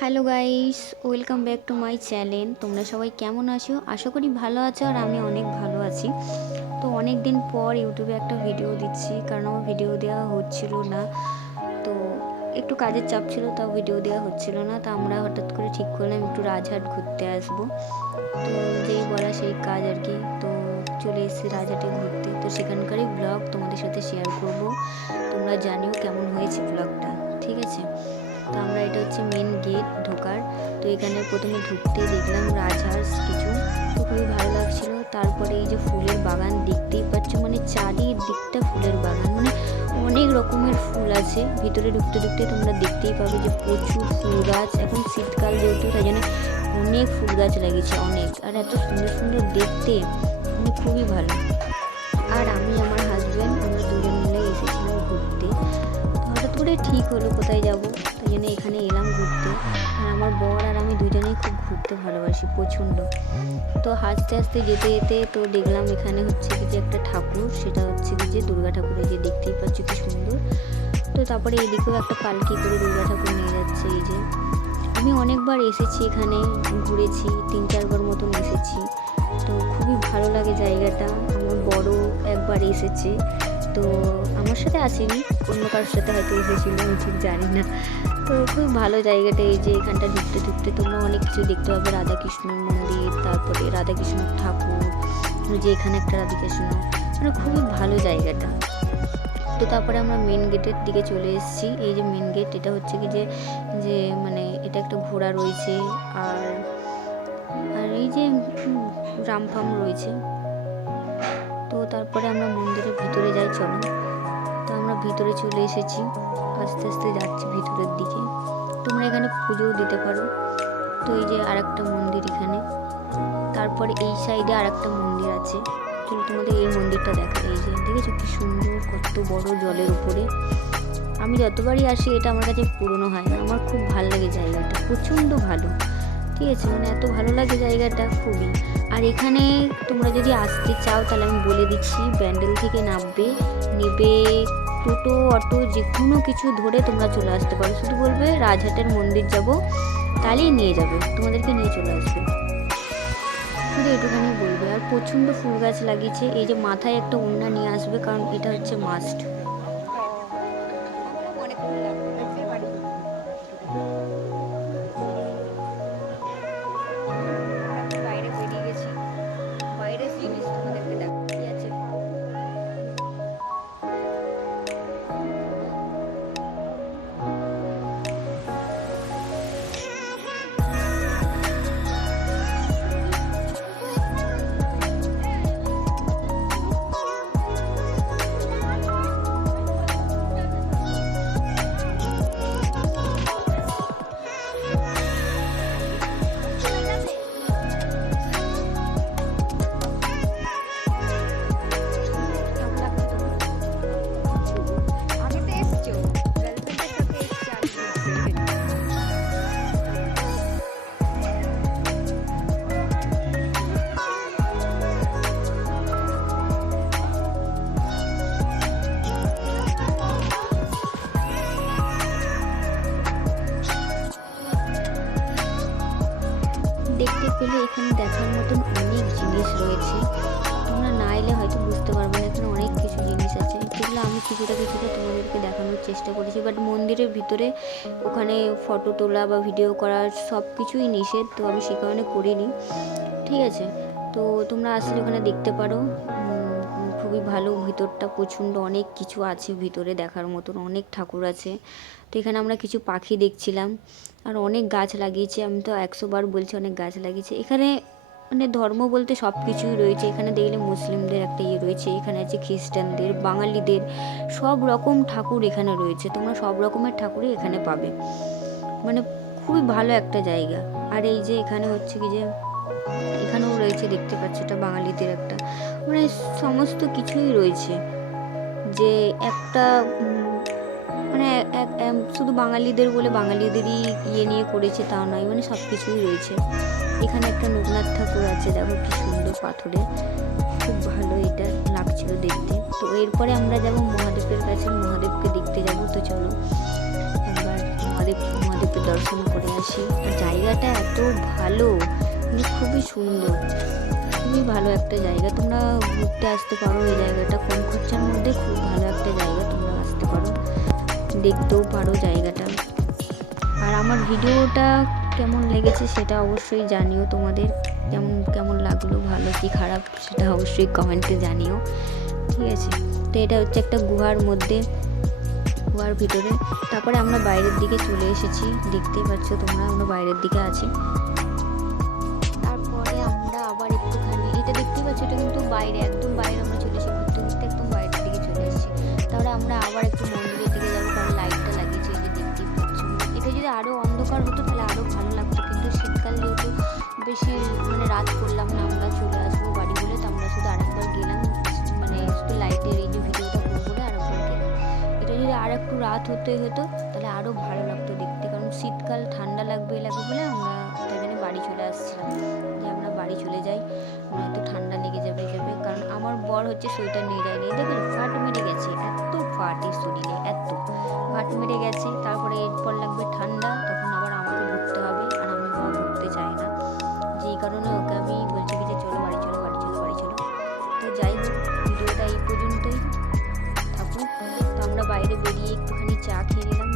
Hello guys, welcome back to my channel. তোমরা সবাই কেমন আছো? আশা করি ভালো আছো, আর আমি অনেক ভালো আছি। তো অনেক দিন পর ইউটিউবে একটা ভিডিও দিচ্ছি, কারণ আমার ভিডিও দেওয়া হচ্ছিল না। তো একটু কাজের চাপ ছিল, তাও ভিডিও দেওয়া হচ্ছিল না। তো আমরা হঠাৎ করে ঠিক করলাম একটু রাজহাট ঘুরতে আসবো। তো যেই বলা সেই কাজ আর কি। তো চলে এসেছি রাজহাটে ঘুরতে। তো সেখানকারই ব্লগ তোমাদের সাথে শেয়ার করব। তোমরা জানিও কেমন হয়েছে ব্লগটা, ঠিক আছে? তো আমরা এটা হচ্ছে মেন গেট ঢোকার। তো এখানে প্রথমে ঢুকতে দেখলাম রাজহাঁস কিছু, তো খুবই ভালো লাগছিল। তারপরে এই যে ফুলের বাগান দেখতেই পাচ্ছ, মানে চারিদিকটা ফুলের বাগান, মানে অনেক রকমের ফুল আছে। ভিতরে ঢুকতে ঢুকতে তোমরা দেখতেই পাবে যে প্রচুর ফুল গাছ। এখন শীতকাল যেহেতু, তাই জন্য অনেক ফুল গাছ লাগিয়েছে, অনেক। আর এত সুন্দর সুন্দর দেখতে, মানে খুবই ভালো। আর আমি আমার হাজব্যান্ড আমরা দুজন মিলে এসেছিলাম ঘুরতে। হঠাৎ করে ঠিক হলো কোথায় যাব, তাই জন্য এখানে এলাম ঘুরতে। আর আমার বর আর আমি দুজনেই খুব ঘুরতে ভালোবাসি প্রচণ্ড। তো হাসতে হাসতে যেতে যেতে তো দেখলাম এখানে হচ্ছে কি যে একটা ঠাকুর, সেটা হচ্ছে কি যে দুর্গা ঠাকুরের, যে দেখতেই পাচ্ছ কি সুন্দর। তো তারপরে এদিকেও একটা পালকি করে দুর্গা ঠাকুর নিয়ে যাচ্ছে। এই যে আমি অনেকবার এসেছি এখানে, ঘুরেছি 3-4বার মতন এসেছি। তো খুবই ভালো লাগে জায়গাটা। আমার বড় একবার এসেছে, তো আমার সাথে আসেনি, অন্য কারোর সাথে হয়তো এসেছিল, আমি ঠিক জানি না। তো খুব ভালো জায়গাটা। এই যে এখানটা ঢুকতে ঢুকতে তোমরা অনেক কিছু দেখতে পাবে, রাধাকৃষ্ণের মন্দির, তারপরে রাধাকৃষ্ণের ঠাকুর, যে এখানে একটা রাধাকৃষ্ণ, মানে খুবই ভালো জায়গাটা। তো তারপরে আমরা মেন গেটের দিকে চলে এসেছি। এই যে মেন গেট, এটা হচ্ছে কি যে যে মানে এটা একটা ঘোড়া রয়েছে, আর আর এই যে রামফাম রয়েছে। তো তারপরে আমরা মন্দিরের ভিতরে যাই, চলো। তো আমরা ভিতরে চলে এসেছি, আস্তে আস্তে যাচ্ছি ভিতরের দিকে। তোমরা এখানে পুজোও দিতে পারো। তো এই যে আরেকটা মন্দির এখানে, তারপরে এই সাইডে আরেকটা মন্দির আছে। চলো তোমাদের এই মন্দিরটা দেখা। এই যে দেখেছো কি সুন্দর, কত বড় জলের উপরে। আমি যতবারই আসি এটা আমার কাছে পুরনো হয় না, আমার খুব ভালো লাগে জায়গাটা, প্রচণ্ড ভালো। ঠিক আছে, মানে এত ভালো লাগে জায়গাটা খুবই। আর এখানে তোমরা যদি আসতে চাও তাহলে আমি বলে দিচ্ছি, ব্যান্ডেল থেকে নেবে টোটো, অটো, যে কোনো কিছু ধরে তোমরা চলে আসতে পারো। শুধু বলবে রাজহাটের মন্দির যাব, তাহলেই নিয়ে যাবে, তোমাদেরকে নিয়ে চলে আসবে। শুধু এটুখানি বলবে। আর প্রচণ্ড ফুল গাছ লাগিয়েছে। এই যে মাথায় একটা ওড়না নিয়ে আসবে, কারণ এটা হচ্ছে মাস্ট। বাইরে বেরিয়ে গেছি, বাইরের জিনিস তোমাদেরকে দেখা, ঠিক আছে? কেমন লাগছে তোমার? আগে তো এসছো, গার্লফ্রেন্ডের সাথে এসছো আগে ঘুরতে। দেখতে পেলে এখানে দেখার মতন অনেক জিনিস রয়েছে। তোমরা না এলে হয়তো বুঝতে পারবে না, এখানে অনেক কিছু জিনিস আছে, যেগুলো আমি কিছুটা কিছুটা তোমাদেরকে দেখানোর চেষ্টা করেছি। বাট মন্দিরের ভিতরে ওখানে ফটো তোলা বা ভিডিও করা সব কিছুই নিষেধ, তো আমি সে কারণে করিনি, ঠিক আছে? তো তোমরা আসলে ওখানে দেখতে পারো। খুবই ভালো ভিতরটা, প্রচণ্ড অনেক কিছু আছে ভিতরে দেখার মতন, অনেক ঠাকুর আছে। তো এখানে আমরা কিছু পাখি দেখছিলাম, আর অনেক গাছ লাগিয়েছে। আমি তো 100 বার বলছি, অনেক গাছ লাগিয়েছে এখানে। মানে ধর্ম বলতে সব কিছুই রয়েছে এখানে। দেখলে মুসলিমদের একটা ইয়ে রয়েছে, এখানে আছে খ্রিস্টানদের, বাঙালিদের, সব রকম ঠাকুর এখানে রয়েছে। তোমরা সব রকমের ঠাকুরই এখানে পাবে, মানে খুবই ভালো একটা জায়গা। আর এই যে এখানে হচ্ছে কি যে এখানেও রয়েছে, দেখতে পাচ্ছ, এটা বাঙালিদের একটা, মানে সমস্ত কিছুই রয়েছে। যে একটা মানে শুধু বাঙালিদের বলে বাঙালিদেরই ইয়ে নিয়ে করেছে তা নয়, মানে সব কিছুই রয়েছে। এখানে একটা লোকনাথ ঠাকুর আছে, দেখো কি সুন্দর পাথরে, খুব ভালো এটা লাগছিল দেখতে। তো এরপরে আমরা যাব মহাদেবের কাছে, মহাদেবকে দেখতে যাব। তো চলো একবার মহাদেবকে দর্শন করে আসি। জায়গাটা এত ভালো, মানে খুবই সুন্দর, খুবই ভালো একটা জায়গা। তোমরা ঘুরতে আসতে পারো এই জায়গাটা, কম খরচার মধ্যে খুব ভালো একটা জায়গা, তোমরা আসতে পারো, দেখতেও পারো জায়গাটা। আর আমার ভিডিওটা কেমন লেগেছে সেটা অবশ্যই জানিও, তোমাদের কেমন কেমন লাগলো, ভালো কি খারাপ সেটা অবশ্যই কমেন্টে জানিও, ঠিক আছে। তো এটা হচ্ছে একটা গুহার মধ্যে, গুহার ভিতরে। তারপরে আমরা বাইরের দিকে চলে এসেছি, দেখতেই পাচ্ছ তোমরা আমরা বাইরের দিকে আছি। তারপরে আমরা আবার একটুখানি, এটা দেখতেই পাচ্ছ এটা কিন্তু বাইরে, একদম বাইরে আমরা চলে এসেছি, ঘুরতে ঘুরতে একদম বাইরের দিকে চলে এসেছি। তারপরে আমরা আবার একটু মন্দিরের দিকে যাবো, কারণ লাইটটা লাগিয়েছে এই যে দেখতেই পাচ্ছ। এটা যদি আরও অন্ধকার হতো তাহলে আরও ভালো লাগতো, কিন্তু শীতকাল যেহেতু বেশি মানে রাত করলাম না, আমরা চলে আসবো বাড়ি বলে, তো আমরা শুধু আরেকবার গেলাম, মানে শুধু লাইটের এই যে ভিডিওটা করবো বলে আরেকবার গেলাম। এটা যদি আর একটু রাত হতো তাহলে আরও ভালো লাগতো দেখতে, কারণ শীতকাল ঠান্ডা লাগবে বলে আমরা তাই জন্য বাড়ি চলে আসছিলাম, যে আমরা বাড়ি চলে যাই, নয়তো ঠান্ডা লেগে যাবে। কারণ আমার বর হচ্ছে সোয়েটার নিয়ে যায়নি, দেখবে ফাট মেরে গেছে, এত ফাট এই শরীরে, এত ফাট মেরে গেছে। তারপরে এরপর লাগবে ঠান্ডা, তখন আবার আমাকে ঘুরতে হবে, আর আমি বাবা ঘুরতে চাই না, যেই কারণে ওকে আমি বলছি কি যে চলো বাড়ি চলো বাড়ি চলো বাড়ি চলো। তো যাই হোক, ভিডিওটা এই পর্যন্তই থাকুক। তো আমরা বাইরে বেরিয়ে একটুখানি চা খেয়ে নিলাম,